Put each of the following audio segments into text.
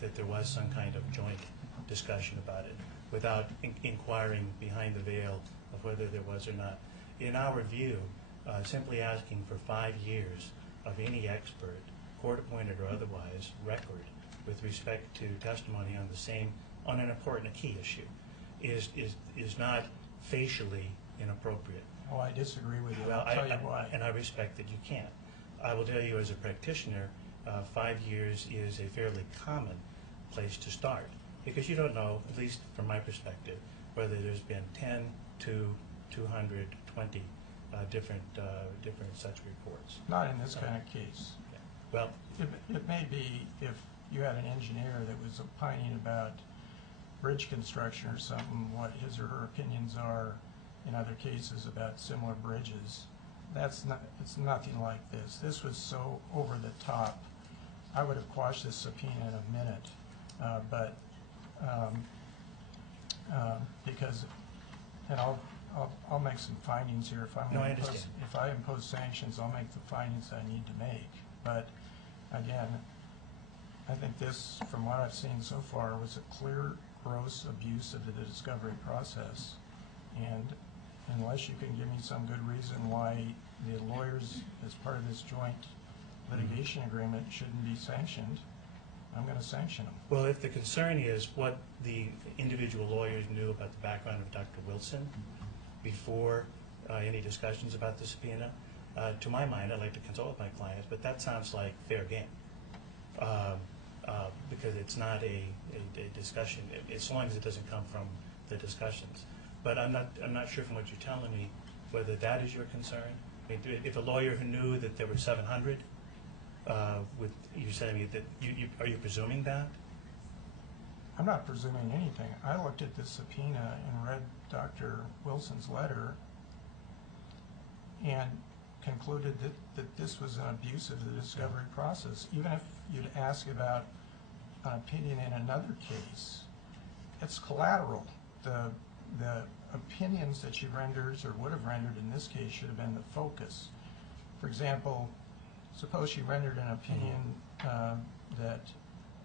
that there was some kind of joint discussion about it without inquiring behind the veil of whether there was or not. In our view, simply asking for 5 years of any expert, court-appointed or otherwise, record with respect to testimony on an important key issue is not facially inappropriate. Oh, I disagree with you. Well, I'll tell you why. And I respect that you can't. I will tell you as a practitioner, 5 years is a fairly common place to start because you don't know, at least from my perspective, whether there's been 10 to 220 different such reports. Not in this kind of case. Yeah. Well, it may be if you had an engineer that was opining about bridge construction or something, what his or her opinions are in other cases about similar bridges. It's nothing like this. This was so over the top. I would have quashed this subpoena in a minute, because, and I'll make some findings here. If I impose sanctions, I'll make the findings I need to make. But again, I think this, from what I've seen so far, was a clear, gross abuse of the discovery process. And unless you can give me some good reason why the lawyers, as part of this joint litigation agreement, shouldn't be sanctioned, I'm going to sanction them. Well, if the concern is what the individual lawyers knew about the background of Dr. Wilson before any discussions about the subpoena, to my mind, I'd like to consult with my clients, but that sounds like fair game because it's not a discussion, as long as it doesn't come from the discussions. But I'm not sure from what you're telling me whether that is your concern. I mean, if a lawyer who knew that there were 700, you're saying that are you presuming that? I'm not presuming anything. I looked at this subpoena and read Dr. Wilson's letter and concluded that this was an abuse of the discovery process. Even if you'd ask about an opinion in another case, it's collateral. The opinions that she renders or would have rendered in this case should have been the focus. For example, suppose she rendered an opinion that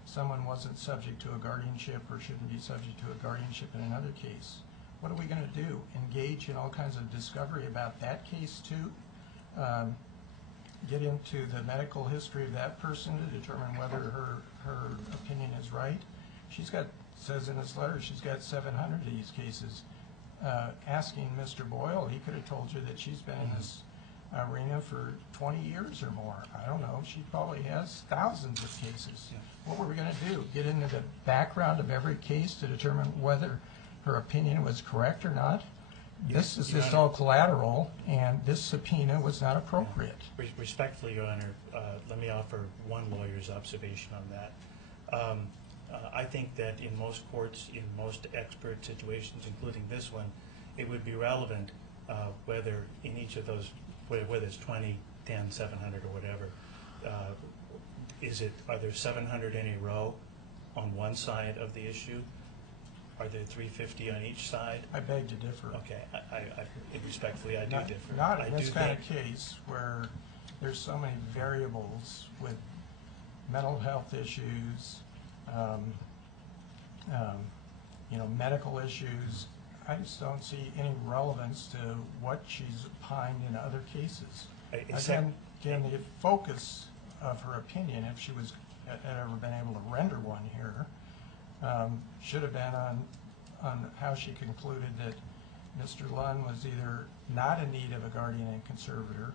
someone wasn't subject to a guardianship or shouldn't be subject to a guardianship in another case. What are we going to do? Engage in all kinds of discovery about that case too? Get into the medical history of that person to determine whether her opinion is right? Says in this letter she's got 700 of these cases. Asking Mr. Boyle, he could have told you that she's been in this arena for 20 years or more. I don't know. She probably has thousands of cases. Yeah. What were we going to do? Get into the background of every case to determine whether her opinion was correct or not? This is just all collateral, and this subpoena was not appropriate. Respectfully, Your Honor, let me offer one lawyer's observation on that. I think that in most courts, in most expert situations, including this one, it would be relevant whether in each of those, whether it's 20, 10, 700, or whatever, are there 700 in a row on one side of the issue? Are there 350 on each side? I beg to differ. Okay, respectfully, I do differ. Not in this kind of case where there's so many variables with mental health issues, medical issues. I just don't see any relevance to what she's opined in other cases. Again, the focus of her opinion, if she had ever been able to render one here, should have been on how she concluded that Mr. Lunn was either not in need of a guardian and conservator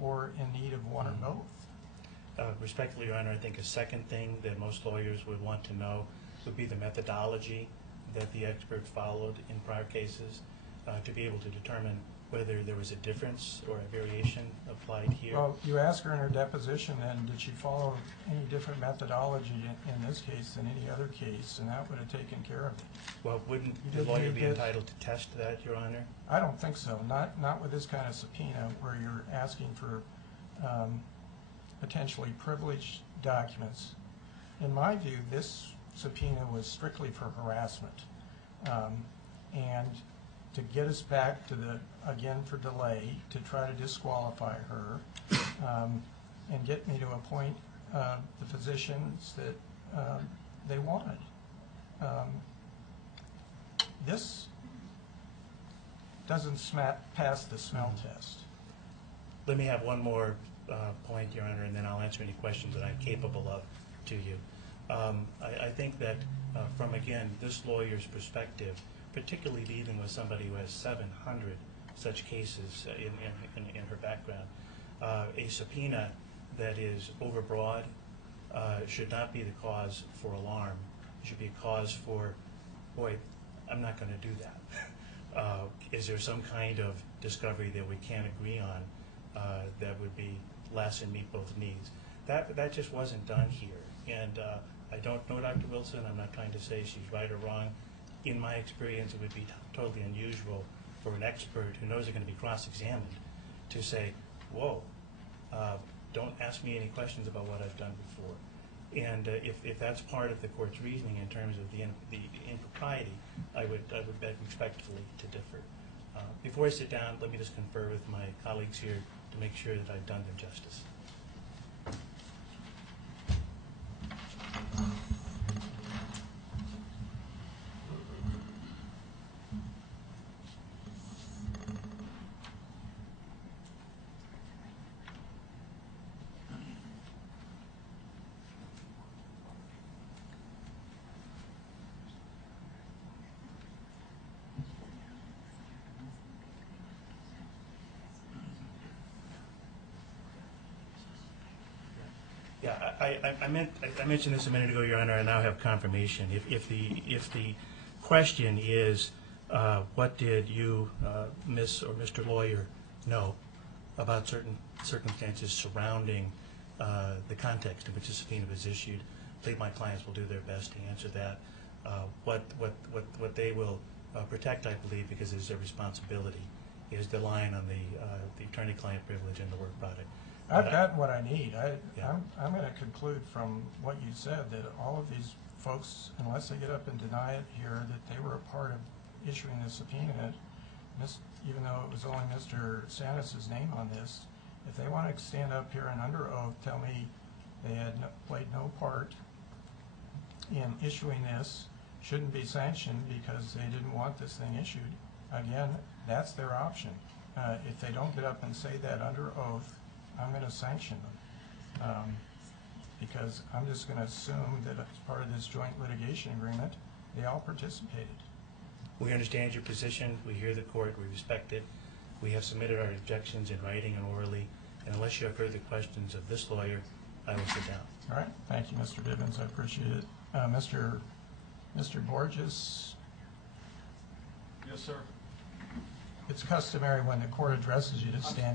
or in need of one or both. Respectfully, Your Honor, I think a second thing that most lawyers would want to know would be the methodology that the expert followed in prior cases to be able to determine whether there was a difference or a variation applied here. Well, you asked her in her deposition, and did she follow any different methodology in this case than any other case, and that would have taken care of it. Well, wouldn't the lawyer be entitled to test that, Your Honor? I don't think so. Not with this kind of subpoena where you're asking for potentially privileged documents. In my view, this subpoena was strictly for harassment. And to get us back to for delay, to try to disqualify her, and get me to appoint the physicians they wanted. This doesn't pass the smell test. Let me have one more point, Your Honor, and then I'll answer any questions that I'm capable of to you. I think that from, again, this lawyer's perspective, particularly dealing with somebody who has 700 such cases in her background, a subpoena that is overbroad should not be the cause for alarm. It should be a cause for, boy, I'm not going to do that. Is there some kind of discovery that we can't agree on that would be less and meet both needs? That just wasn't done here. And I don't know Dr. Wilson. I'm not trying to say she's right or wrong. In my experience, it would be totally unusual for an expert who knows they're going to be cross-examined to say, whoa, don't ask me any questions about what I've done before. And if that's part of the court's reasoning in terms of the impropriety, I would beg respectfully to differ. Before I sit down, let me just confer with my colleagues here to make sure that I've done them justice. Yeah, I mentioned this a minute ago, Your Honor. I now have confirmation. If the question is, what did you, Miss or Mr. Lawyer, know about certain circumstances surrounding the context in which the subpoena was issued, I think my clients will do their best to answer that. What they will protect, I believe, because it is their responsibility, is the line on the attorney-client privilege and the work product. I've got what I need. I'm going to conclude from what you said that all of these folks, unless they get up and deny it here, that they were a part of issuing the subpoena, even though it was only Mr. Sanis' name on this. If they want to stand up here and under oath tell me they had played no part in issuing this, shouldn't be sanctioned because they didn't want this thing issued, again, that's their option. If they don't get up and say that under oath, I'm going to sanction them because I'm just going to assume that as part of this joint litigation agreement, they all participated. We understand your position. We hear the court. We respect it. We have submitted our objections in writing and orally. And unless you have further questions of this lawyer, I will sit down. All right. Thank you, Mr. Bivens. I appreciate it. Mr. Borges? Yes, sir. It's customary when the court addresses you to stand